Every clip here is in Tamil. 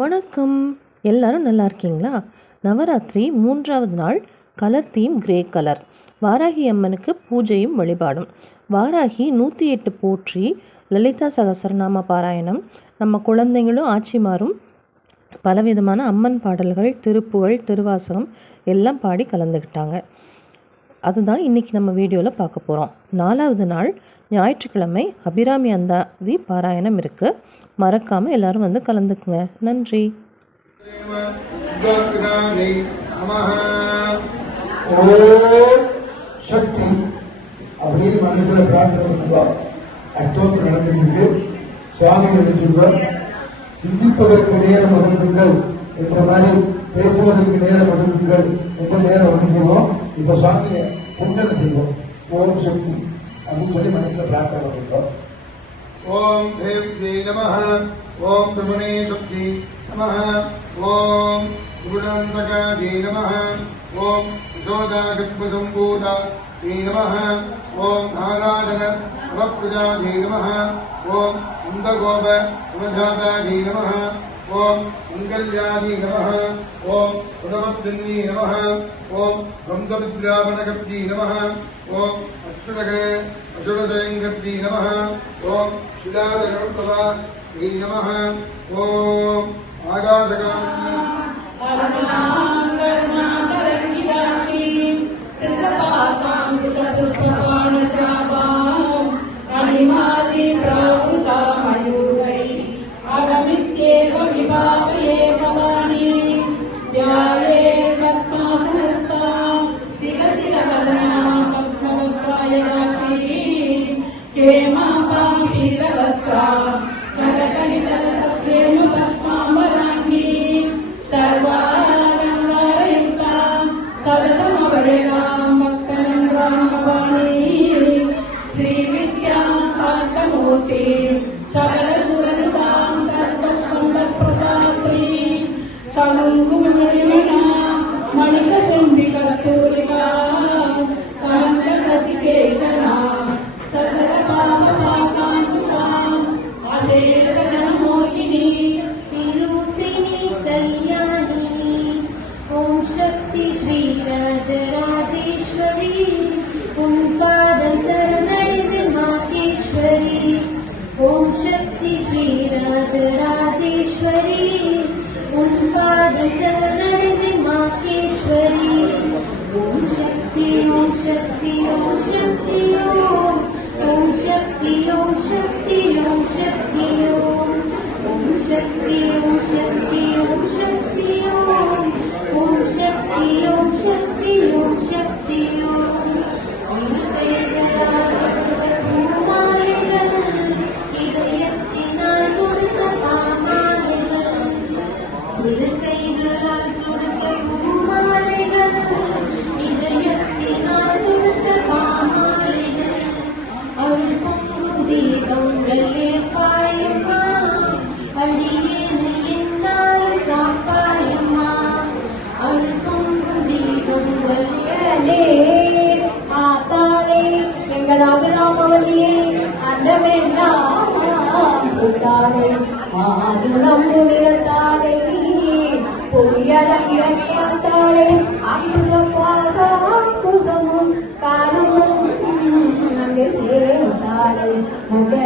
வணக்கம். எல்லாரும் நல்லா இருக்கீங்களா? நவராத்திரி மூன்றாவது நாள் colour theme grey colour Varahi அம்மனுக்கு பூஜையும் வழிபாடும். வாராகி நூற்றி எட்டு போற்றி லலிதா சகசரநாம பாராயணம். நம்ம குழந்தைங்களும் ஆட்சிமாரும் பலவிதமான அம்மன் பாடல்கள் திருப்புகழ் திருவாசகம் எல்லாம் பாடி கலந்துக்கிட்டாங்க அதுதான் இன்றைக்கி நம்ம வீடியோவில் பார்க்க போகிறோம் நாலாவது நாள் ஞாயிற்றுக்கிழமை அபிராமி அந்தாதி பாராயணம் இருக்குது மறக்காமல் எல்லாரும் வந்து கலந்துக்குங்க. நன்றி. சக்தி. அப்படின்னு பிரார்த்தனை சுவாமி சிந்திப்பதற்கு நேரம் என்ற மாதிரி பேசுவதற்கு நேரம் ஒதுக்குங்கள் ரொம்ப நேரம் ஒதுக்குவோம் இப்ப சுவாமியை சிந்தனை செய்வோம். ஓம் சக்தி அப்படின்னு சொல்லி மனசுல பிரார்த்தனை பண்ணுங்க ஓம் தேவ்யை நம ஓம் பிரமணே சக்தி நம ஓம் குருடந்தகாதி நம ஓம் யசோதாகத்மசம்பூதாதி நம ஓம் நாராயண வரப்பிரஜாதி நமः ஓம் சுந்தகோப குணஜாதாதி நமः ओम मंगल्यादि नमः, ओम पुनमद्दन्नी नम, ओम ब्रह्मविद्यावनगप्ति नमः, ओम अक्षुरगे अक्षुरदयङ्गप्ति नमः, ओम शिलादगणप्रभा नमः, ओम आगाधगामी नित्येव विभावये भवानि। ध्यायेत्पद्मासनस्थां विकसितकदनां पद्ममुद्राय राशीः क्षेमापां पीतवस्त्रां करकलितरसत्रेम पद्माम्बराङ्गी सर्वालङ्कारयुक्तां सरसमवयदां भक्तनन्द्रां भवानी श्रीविद्यां చదువు మడిన మణిక శంభిక స్థూలిగా माकेश्वरी ॐ शक्ति ॐ शक्ति ॐ शक्ति ॐ शक्ति ॐ शक्ति எங்கள் அபிராமவல்லியே அண்டமெல்லாம் புத்தாளே ஆதிலம் புனிதத்தாளே பொய்யடங்கியாத்தாளே அம்புலம் பாசம் குசமும் காலமும் முக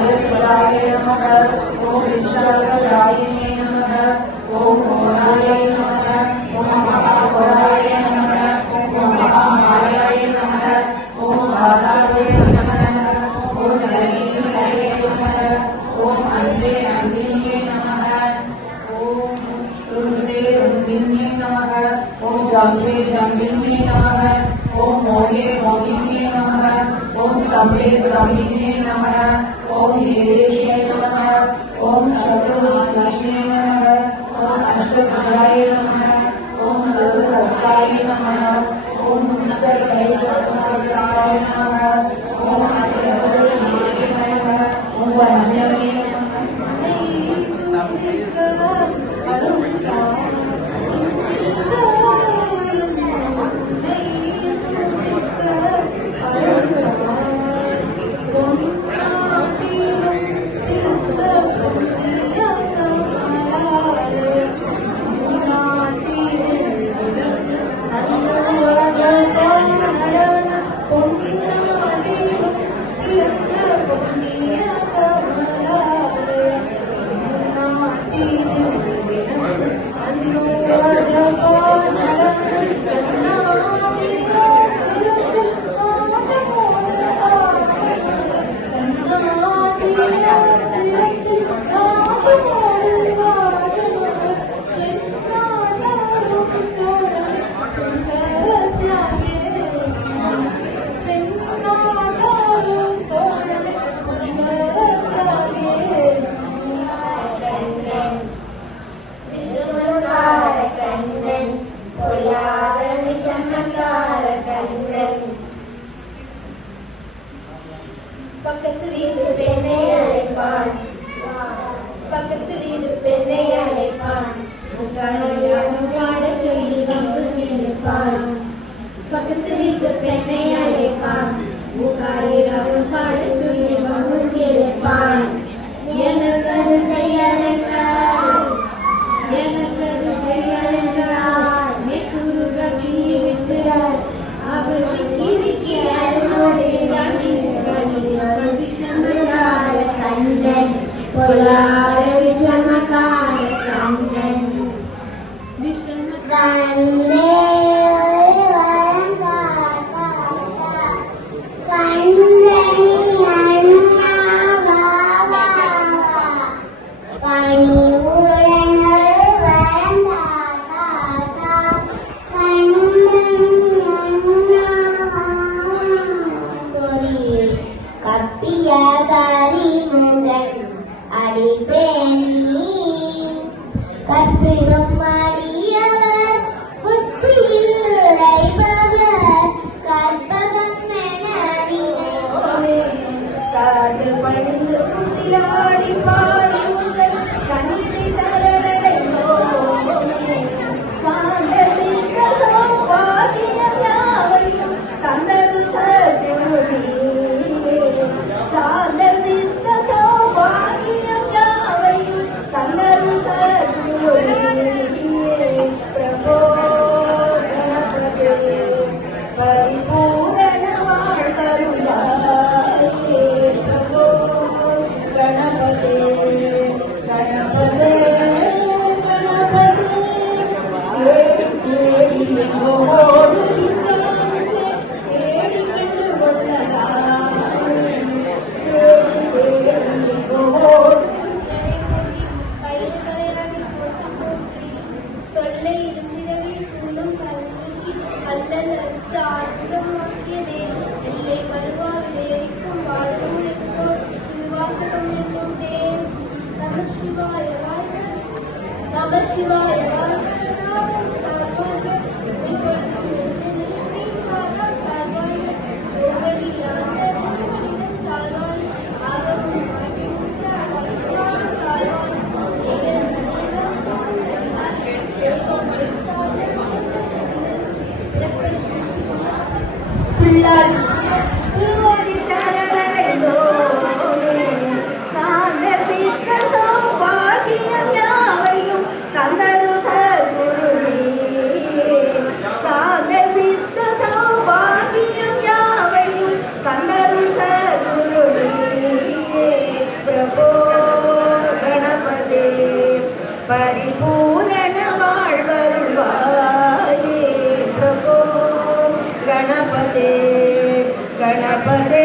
भद्रकाय नमः ॐ विशालकाय नमः ॐ होराय नमः ॐ महाहोराय नमः ॐ महामायाय नमः ॐ आदाय नमः ॐ नरेशाय नमः ॐ अन्ते अन्दिन्ये नमः ॐ रुण्डे रुण्डिन्ये नमः ॐ जाम्बे जाम्बिन्ये नमः ॐ मोहे मोहिन्ये तमे ब्रह्मिणे नमः। ॐ हेदेशे नमः। ॐ सर्वमानसे नमः। ॐ अष्टभुजाय नमः। Gracias. Thank you. Thank you. தாழ்த்தம் மத்தியதே எல்லை வருவார் நேரிக்கும் வாழ்வும் திருவாசகம் என்னும் தேன் நம சிவாய வாழ்க நம சிவாய வாழ்க ಗಣಪತಿ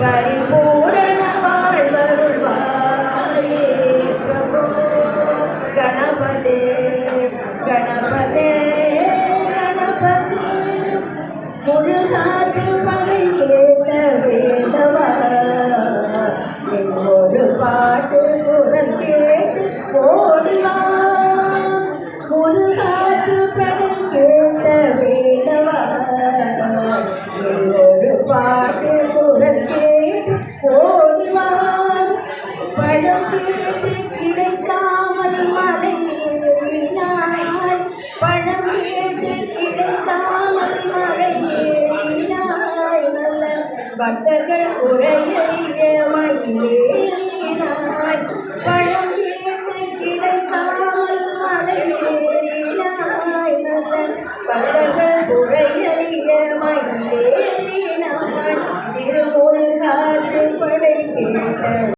பரிபூரண வாழ்வருள்வாயே பிரபு கணபதே கணபதே கணபதே முருகாற்று படை கேட்ட வேதவா ஒரு பாட்டு குரல் கேட்டு ஓடிவா முருகாற்று படை கேட்ட வேதவா ஒரு பாட்டு பக்தர்கள் உரையறிய மயிலேறினாய்